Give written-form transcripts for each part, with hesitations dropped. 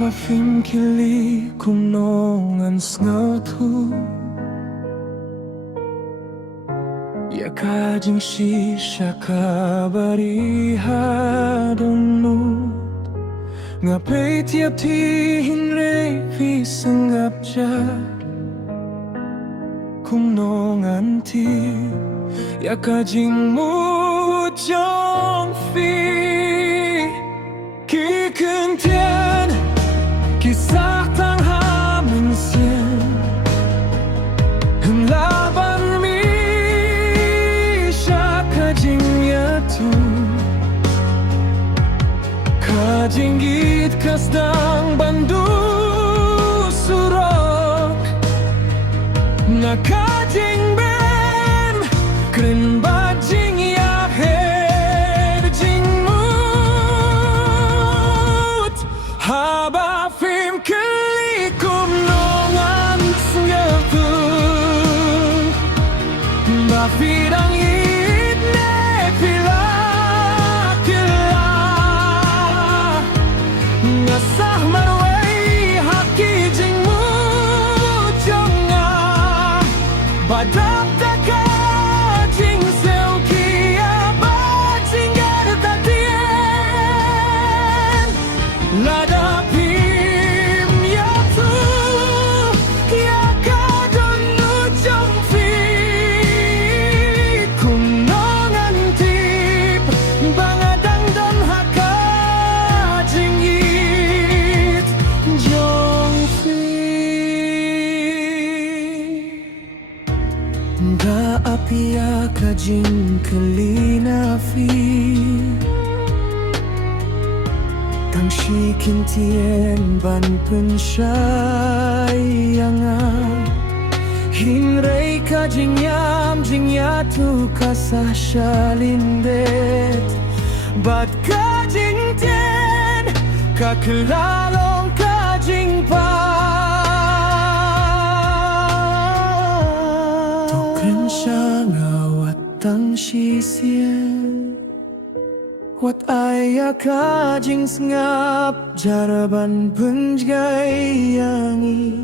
Haba phim kili kum nongan sngal thu Ya kajing shisha kabari hadonut Ngapai tiap tihin rei pi senggap jar Kum nongan ti Ya kajing mu jong fi Ki kun tian Kisah tang ha min sien Laban mi sha kajing ya tu Kajing git kasdang bandu surok Na kajing ben kren bajing ya her jing mut Haba phim kli kum nongan sngepu Ba firang it ne pila kila Ngasah marwai haki jing mut jonga Badap taka jing seo kia ba jing gar ta tien Lada phim ya tu ya ka don nu jong fi Kum nongan tip bangadang don haka jing it jong fi Da apia kajing kelina fi Tang shi kin tien ban pun sayanga Hin rei kajing yam jing ya tu kasah shalindet Bat kajing tien kakelalong kajing pa Token shanga tang shi sien Wat aya kajing sngap jaraban penjgai yangi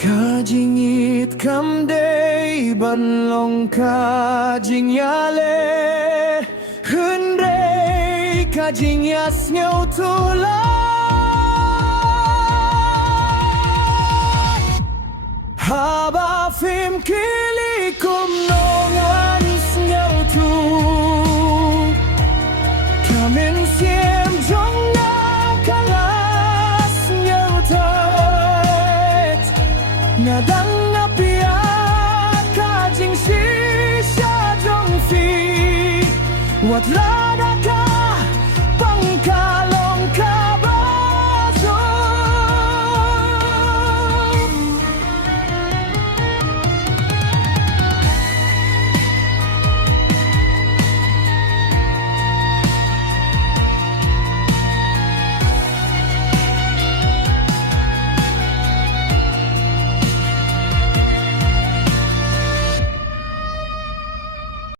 Kajing it kam day ban long kajing yale Hun rei kajing yas ngau tula Haba phim kili kum nongan sngew tu Kamin siem jong na kalas sngew tet Ngadang apia kajing shisha jong fi Wat la